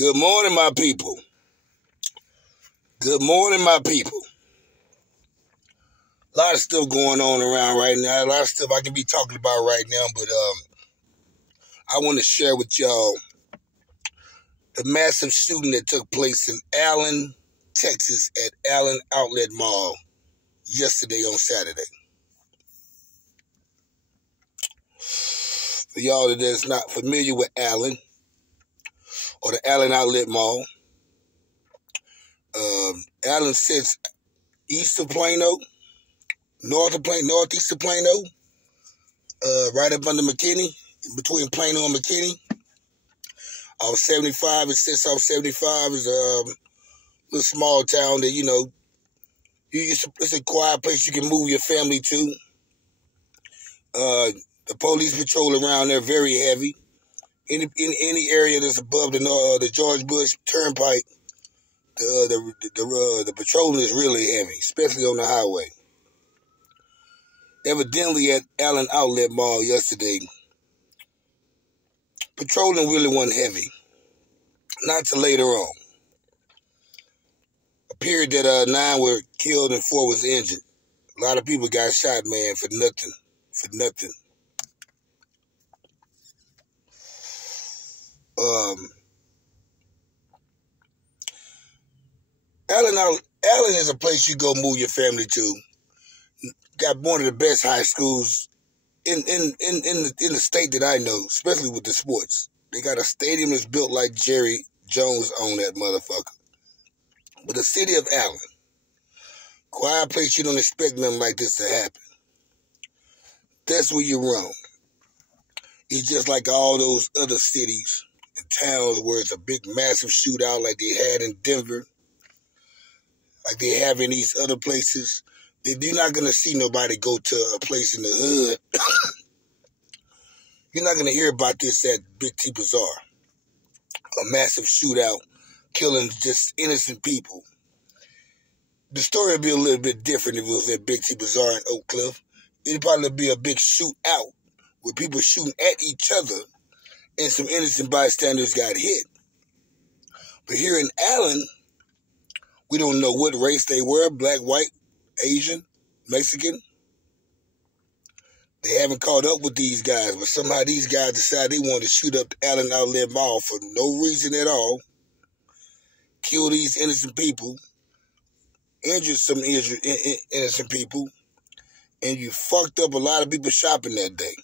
Good morning, my people. Good morning, my people. A lot of stuff going on around right now. A lot of stuff I can be talking about right now, but I want to share with y'all the massive shooting that took place in Allen, Texas at Allen Outlet Mall yesterday on Saturday. For y'all that's not familiar with Allen or the Allen Outlet Mall, Allen sits east of Plano, northeast of Plano, right up under McKinney, between Plano and McKinney. Off 75, it sits off 75. Is a little small town that, it's a quiet place you can move your family to. The police patrol around there very heavy. In any area that's above the George Bush Turnpike, the patrolling is really heavy, especially on the highway. Evidently at Allen Outlet Mall yesterday, patrolling really wasn't heavy. Not till later on. Appeared that 9 were killed and 4 was injured. A lot of people got shot, man, for nothing. Allen is a place you go move your family to. Got one of the best high schools in the state that I know, especially with the sports. They got a stadium that's built like Jerry Jones owned that motherfucker. But the city of Allen, quiet place you don't expect nothing like this to happen. That's where you're wrong. It's just like all those other cities and towns where it's a big, massive shootout like they had in Denver, like they have in these other places. You're not going to see nobody go to a place in the hood. You're not going to hear about this at Big T Bazaar. A massive shootout, killing just innocent people. The story would be a little bit different if it was at Big T Bazaar in Oak Cliff. It'd probably be a big shootout with people shooting at each other and some innocent bystanders got hit. But here in Allen, we don't know what race they were, black, white, Asian, Mexican. They haven't caught up with these guys, but somehow these guys decided they wanted to shoot up the Allen Outlet Mall for no reason at all, kill these innocent people, injure some innocent people, and you fucked up a lot of people shopping that day.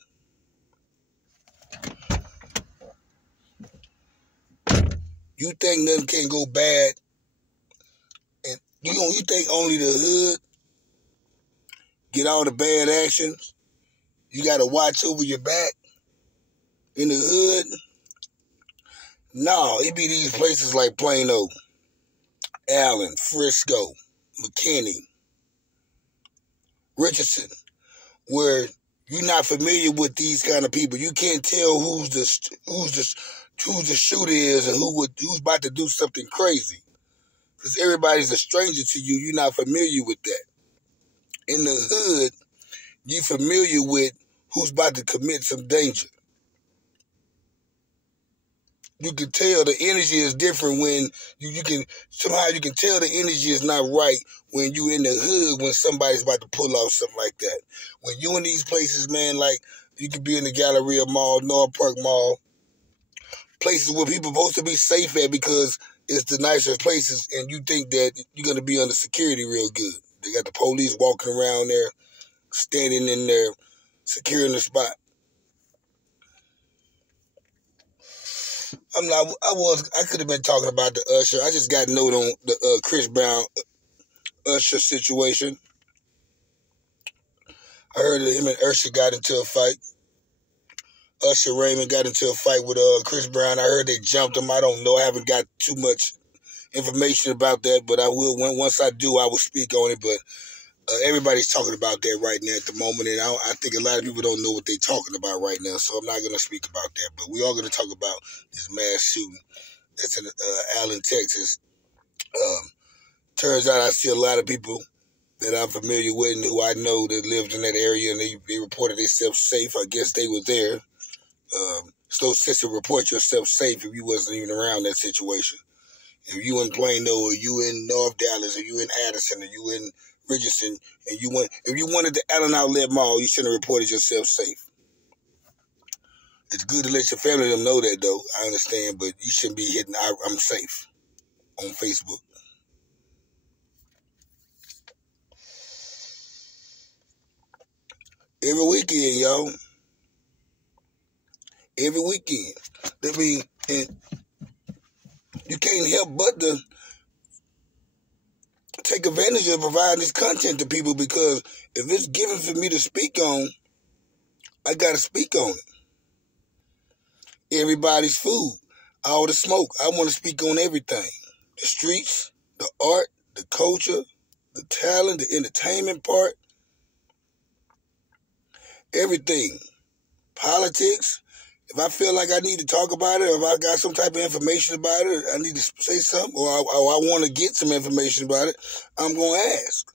You think nothing can go bad, and you think only the hood get all the bad actions? You got to watch over your back in the hood? No, it be these places like Plano, Allen, Frisco, McKinney, Richardson, where you're not familiar with these kind of people. You can't tell who's the shooter is and who's about to do something crazy. Because everybody's a stranger to you. You're not familiar with that. In the hood, you're familiar with who's about to commit some danger. You can tell the energy is different when you can tell the energy is not right when you in the hood when somebody's about to pull off something like that. When you in these places, man, like you could be in the Galleria Mall, North Park Mall, places where people are supposed to be safe at because it's the nicest places, and you think that you're going to be under security real good. They got the police walking around there, standing in there, securing the spot. I could have been talking about the Usher. I just got a note on the Chris Brown Usher situation. I heard that him and Usher got into a fight. Usher Raymond got into a fight with Chris Brown. I heard they jumped him. I don't know. I haven't got too much information about that, but I will. Once I do, I will speak on it. But everybody's talking about that right now at the moment, and I think a lot of people don't know what they're talking about right now, so I'm not going to speak about that. But we are going to talk about this mass shooting that's in Allen, Texas. Turns out I see a lot of people that I'm familiar with and who I know that lived in that area, and they reported themselves safe. I guess they were there. It's no sense to report yourself safe if you wasn't even around that situation. If you in Plano, or you in North Dallas, or you in Addison, or you in Richardson, and if you wanted the Allen Outlet Mall, you shouldn't have reported yourself safe. It's good to let your family them know that, though. I understand, but you shouldn't be hitting "I'm safe" on Facebook. Every weekend, y'all. Every weekend. I mean, and you can't help but to take advantage of providing this content to people, because if it's given for me to speak on, I got to speak on it. Everybody's food, all the smoke. I want to speak on everything. The streets, the art, the culture, the talent, the entertainment part, everything. Politics. If I feel like I need to talk about it, or if I got some type of information about it, I need to say something, or I want to get some information about it, I'm going to ask.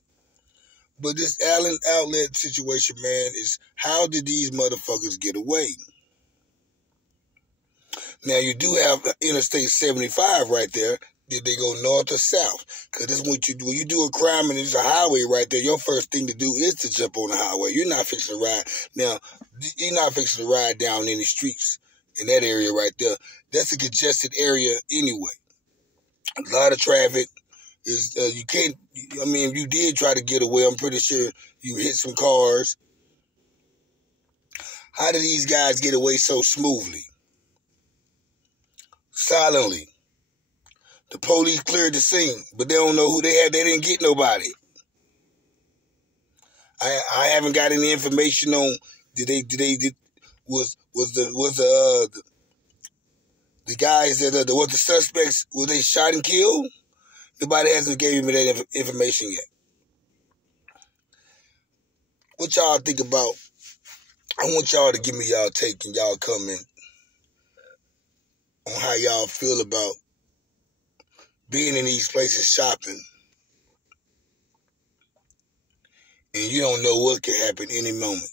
But this Allen Outlet situation, man, is how did these motherfuckers get away? Now, you do have Interstate 75 right there. Did they go north or south? Because this is what you do. When you do a crime and there's a highway right there, your first thing to do is to jump on the highway. You're not fixing to ride. Now, you're not fixing to ride down any streets in that area right there. That's a congested area anyway. A lot of traffic. You can't, I mean, if you did try to get away, I'm pretty sure you hit some cars. How did these guys get away so smoothly? Silently. The police cleared the scene, but they don't know who they had. They didn't get nobody. I haven't got any information on was the guys that was the suspects, were they shot and killed? Nobody hasn't gave me that information yet. What y'all think about? I want y'all to give me y'all take and y'all comment on how y'all feel about being in these places shopping, and you don't know what could happen any moment.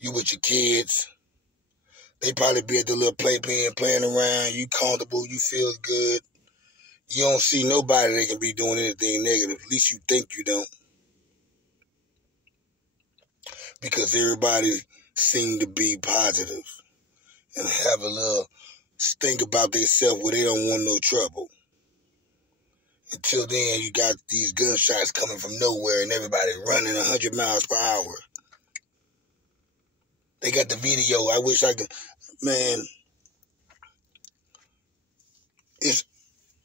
You with your kids, they probably be at the little playpen playing around. You comfortable, you feel good. You don't see nobody that can be doing anything negative. At least you think you don't. Because everybody seem to be positive and have a little think about themselves where they don't want no trouble. Until then, you got these gunshots coming from nowhere and everybody running 100 miles per hour. They got the video. I wish I could, man.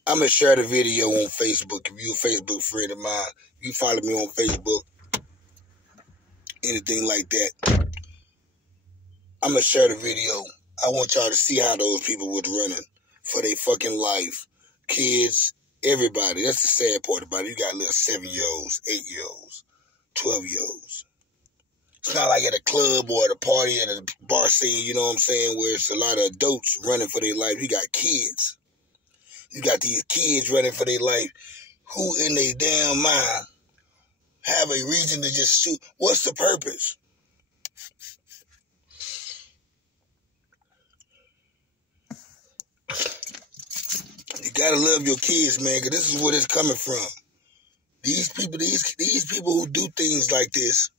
I'm going to share the video on Facebook. If you're a Facebook friend of mine, you follow me on Facebook, anything like that, I'm going to share the video. I want y'all to see how those people was running for their fucking life. Kids, everybody. That's the sad part about it. You got little 7-year-olds, 8-year-olds, 12-year-olds. It's not like at a club or at a party, at a bar scene, you know what I'm saying, where it's a lot of adults running for their life. You got kids. You got these kids running for their life. Who in their damn mind have a reason to just shoot? What's the purpose? You gotta love your kids, man, because this is where it's coming from. These people who do things like this,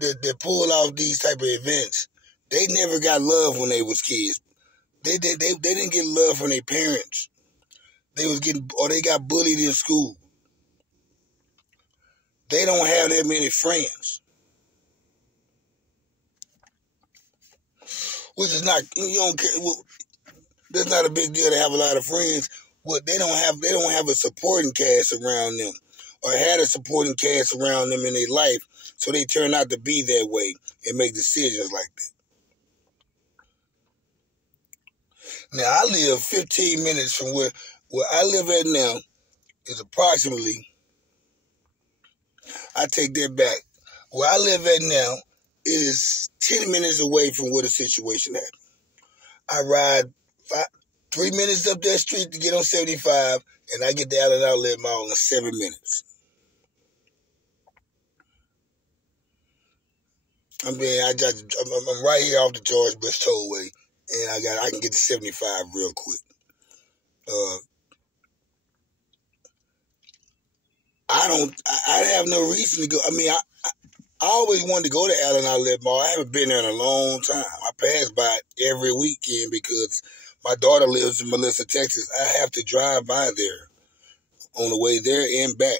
that pull off these type of events, they never got love when they was kids. They didn't get love from their parents. They got bullied in school. They don't have that many friends. Which is not, you don't care. Well, that's not a big deal to have a lot of friends. What they don't have a supporting cast around them, or had a supporting cast around them in their life, so they turn out to be that way and make decisions like that. Now, I live 15 minutes from where I live at now is approximately, I take that back. Where I live at now, it is 10 minutes away from where the situation happened. I ride 3 minutes up that street to get on 75, and I get the Allen Outlet Mall in 7 minutes. I'm right here off the George Bush Tollway, and I can get to 75 real quick. I have no reason to go. I mean, I always wanted to go to Allen Outlet Mall. I haven't been there in a long time. I pass by it every weekend because my daughter lives in Melissa, Texas. I have to drive by there on the way there and back.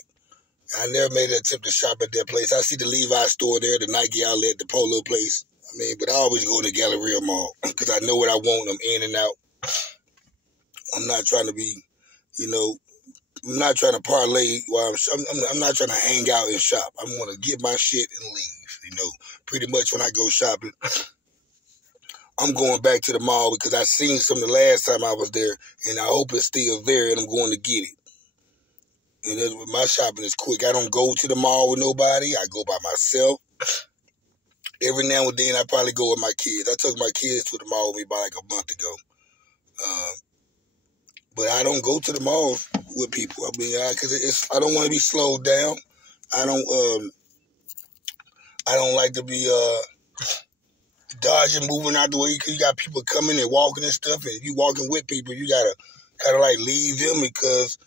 I never made an attempt to shop at that place. I see the Levi's store there, the Nike outlet, the Polo place. I mean, but I always go to Galleria Mall because I know what I want. I'm in and out. I'm not trying to be, I'm not trying to parlay while I'm not trying to hang out and shop. I want to get my shit and leave. Pretty much when I go shopping, I'm going back to the mall because I seen some the last time I was there, and I hope it's still there, and I'm going to get it. And my shopping is quick. I don't go to the mall with nobody. I go by myself. Every now and then, I probably go with my kids. I took my kids to the mall with me about like a month ago. But I don't go to the mall with people. I mean, because I don't want to be slowed down. I don't like to be dodging, moving out the way because you got people coming and walking and stuff. And if you walking with people, you gotta kind of like leave them because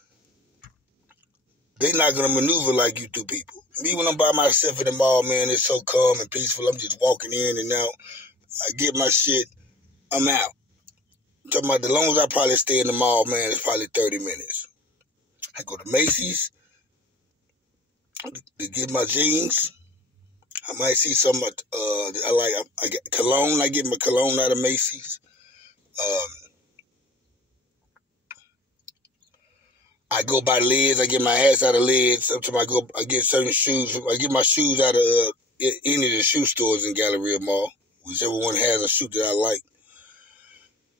they're not gonna maneuver like you do people. Me, when I'm by myself in the mall, man, it's so calm and peaceful. I'm just walking in and out. I get my shit. I'm out. I'm talking about the longest I probably stay in the mall, man, is probably 30 minutes. I go to Macy's to get my jeans. I might see some. I get cologne. I get my cologne out of Macy's. I go by Lids. I get my ass out of Lids. Sometimes I get certain shoes. I get my shoes out of any of the shoe stores in Galleria Mall. Whichever one has a shoe that I like.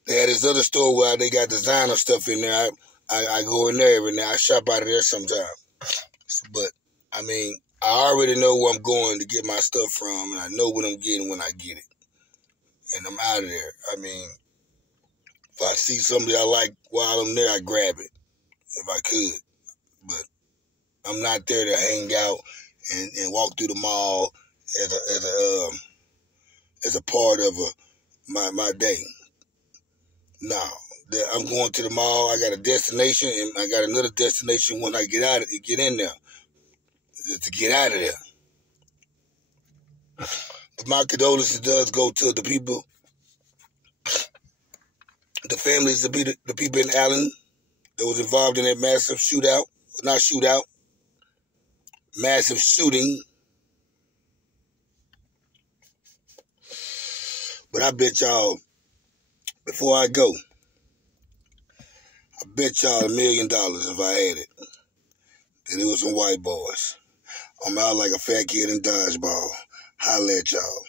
They had this other store where they got designer stuff in there. I go in there every now. I shop out of there sometimes. But, I mean, I already know where I'm going to get my stuff from, and I know what I'm getting when I get it. And I'm out of there. I mean, if I see somebody I like while I'm there, I grab it. If I could. But I'm not there to hang out and walk through the mall as a part of my day. No. I'm going to the mall. I got a destination, and I got another destination when I get in there. To get out of there. But my condolences does go to the people, the families, the people in Allen that was involved in that massive massive shooting. But I bet y'all, before I go, I bet y'all $1 million if I had it, that it was some white boys. I'm out like a fat kid in dodgeball. Holla at y'all.